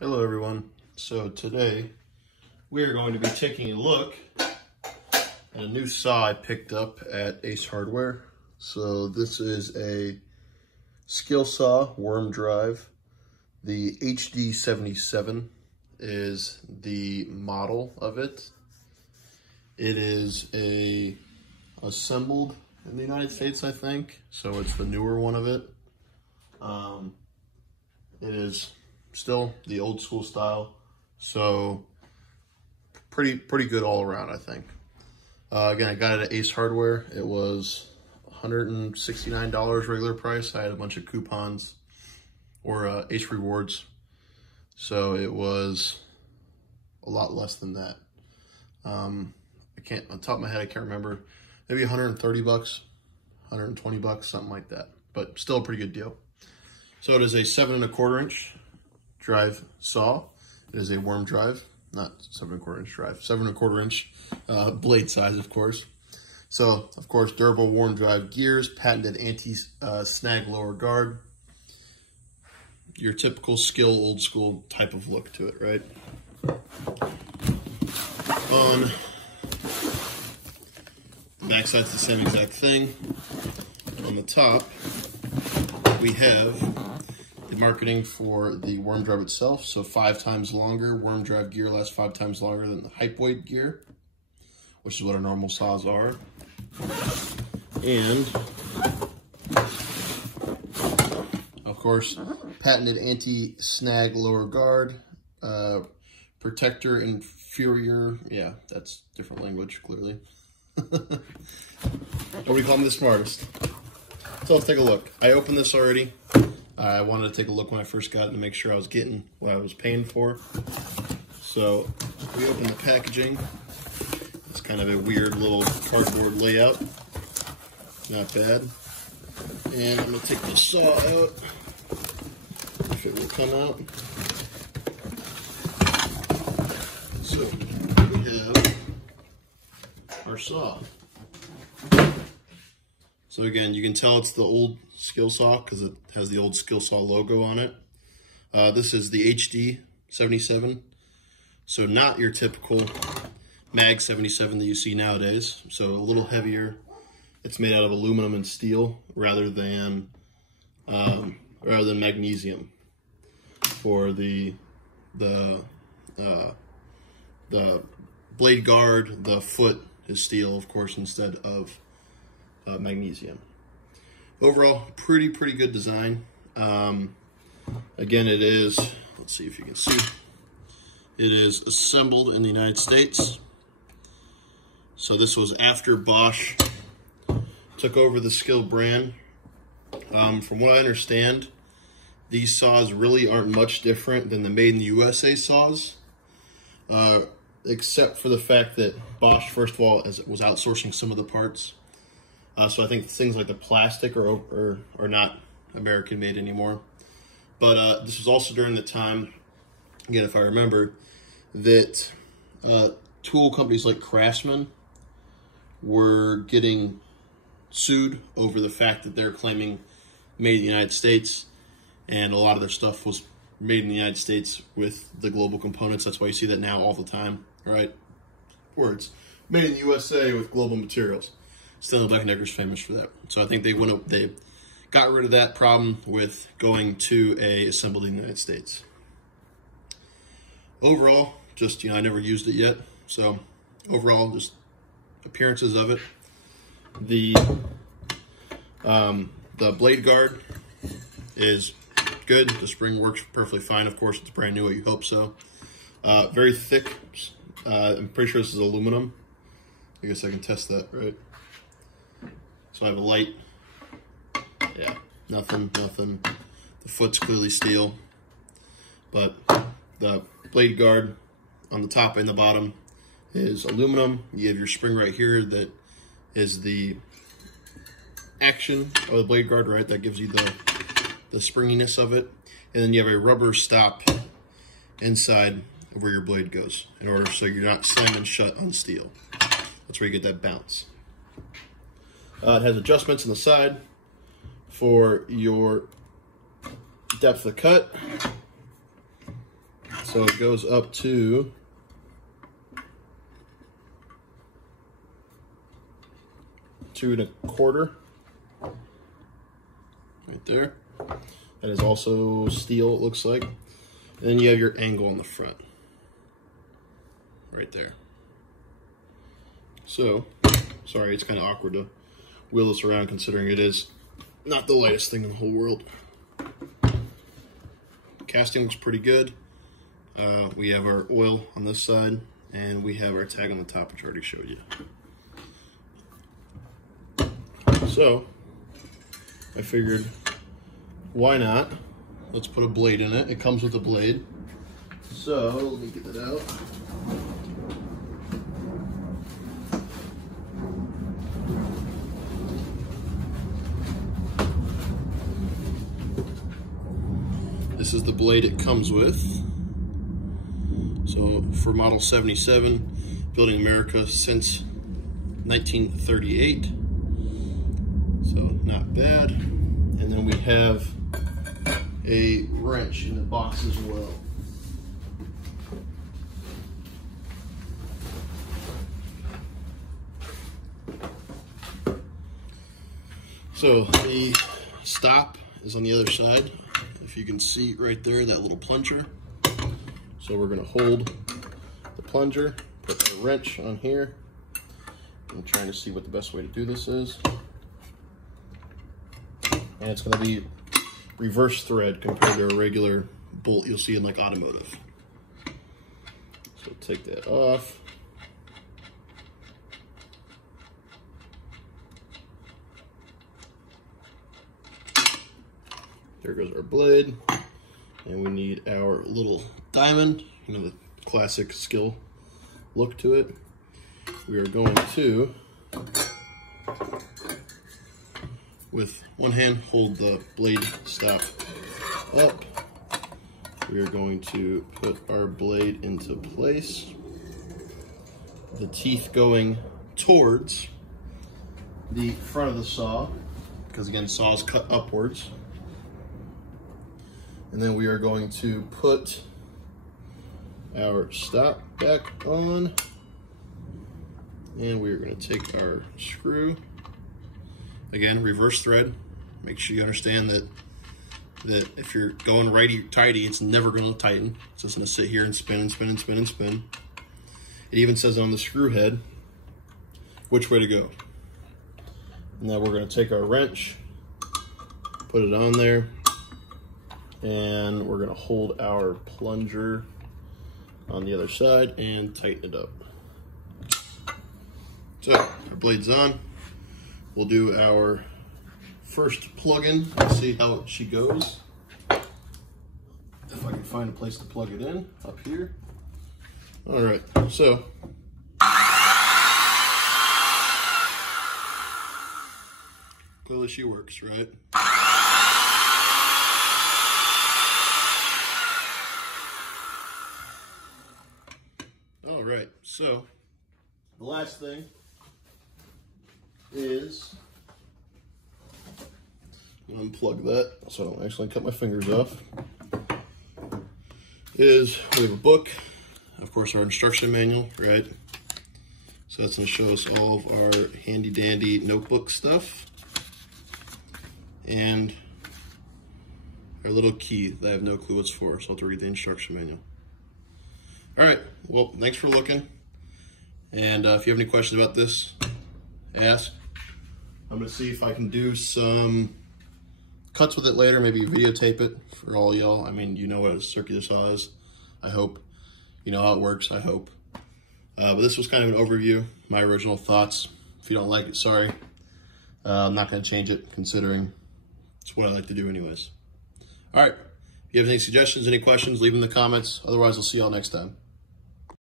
Hello everyone. So today we are going to be taking a look at a new saw I picked up at Ace Hardware. So this is a Skilsaw worm drive. The HD77 is the model of it. It is assembled in the United States, I think. So it's the newer one of it. It is still the old school style, so pretty good all around, I think. Again, I got it at Ace Hardware. It was $169 regular price. I had a bunch of coupons or Ace Rewards, so it was a lot less than that. I can't, on top of my head, I can't remember. Maybe 130 bucks, 120 bucks, something like that, but still a pretty good deal. So it is a 7 1/4 inch drive saw. It is a worm drive, not 7 1/4 inch drive, 7 1/4 inch blade size, of course. So, of course, durable worm drive gears, patented anti-snag lower guard. Your typical Skill old school type of look to it, right? On the back side's the same exact thing. On the top, we have the marketing for the worm drive itself. So 5 times longer. Worm drive gear lasts 5 times longer than the hype weight gear, which is what our normal saws are. And of course, patented anti-snag lower guard, protector inferior. Yeah, that's different language, clearly. Nobody called me the smartest. So let's take a look. I opened this already. I wanted to take a look when I first got it to make sure I was getting what I was paying for. So we open the packaging. It's kind of a weird little cardboard layout. Not bad. And I'm going to take the saw out, if it will come out. So we have our saw. So again, you can tell it's the old Skilsaw because it has the old Skilsaw logo on it. This is the HD77. So not your typical Mag 77 that you see nowadays. So a little heavier. It's made out of aluminum and steel rather than magnesium. For the blade guard, the foot is steel, of course, instead of magnesium. Overall, pretty good design. Again, it is, let's see if you can see, it is assembled in the United States. So this was after Bosch took over the Skill brand. From what I understand, these saws really aren't much different than the Made in the USA saws, except for the fact that Bosch, first of all, was outsourcing some of the parts. So I think things like the plastic are not American made anymore. But this was also during the time, again, if I remember, that tool companies like Craftsman were getting sued over the fact that they're claiming made in the United States, and a lot of their stuff was made in the United States with the global components. That's why you see that now all the time, right? Words. Made in the USA with global materials. Stanley Black & Decker's famous for that. So I think they got rid of that problem with going to a assembled in the United States. Overall, just, I never used it yet. So overall, just appearances of it. The blade guard is good. The spring works perfectly fine. Of course, it's brand new. You hope so. Very thick. I'm pretty sure this is aluminum. I guess I can test that, right? So I have a light. Yeah, nothing. The foot's clearly steel, but the blade guard on the top and the bottom is aluminum. You have your spring right here that is the action of the blade guard, right? That gives you the springiness of it. And then you have a rubber stop inside of where your blade goes in order so you're not slamming shut on steel. That's where you get that bounce. It has adjustments on the side for your depth of cut. So it goes up to 2 1/4, right there. That is also steel, it looks like. And then you have your angle on the front, right there. So, sorry, it's kind of awkward to wheel this around considering it is not the lightest thing in the whole world. Casting looks pretty good. We have our oil on this side, and we have our tag on the top, which I already showed you. So, I figured, why not? Let's put a blade in it. It comes with a blade. So, let me get it out. This is the blade it comes with. So for model 77, building America since 1938. So not bad. And then we have a wrench in the box as well. So the stop is on the other side. If you can see right there, that little plunger. So we're gonna hold the plunger, put a wrench on here. I'm trying to see what the best way to do this is. And it's gonna be reverse thread compared to a regular bolt you'll see in like automotive. So take that off. There goes our blade. And we need our little diamond, you know, the classic skill look to it. We are going to, with one hand, hold the blade stop up. We are going to put our blade into place. The teeth going towards the front of the saw, because again, saws cut upwards. And then we are going to put our stop back on. And we are going to take our screw. Again, reverse thread. Make sure you understand that if you're going righty-tighty, it's never going to tighten. It's just going to sit here and spin and spin and spin and spin. It even says on the screw head which way to go. Now we're going to take our wrench, put it on there, and we're gonna hold our plunger on the other side and tighten it up. So our blade's on. We'll do our first plug-in and see how she goes. If I can find a place to plug it in, up here. All right, so. Clearly she works, right? All right, so the last thing is unplug that so I don't actually cut my fingers off. We have a book, of course, our instruction manual, right? So that's going to show us all of our handy dandy notebook stuff and our little key that I have no clue what's for, so I'll have to read the instruction manual. All right, well, thanks for looking. And if you have any questions about this, ask. I'm gonna see if I can do some cuts with it later, maybe videotape it for all y'all. I mean, you know what a circular saw is, I hope. You know how it works, I hope. But this was kind of an overview, my original thoughts. If you don't like it, sorry. I'm not gonna change it, considering it's what I like to do anyways. All right, if you have any suggestions, any questions, leave them in the comments. Otherwise, I'll see y'all next time.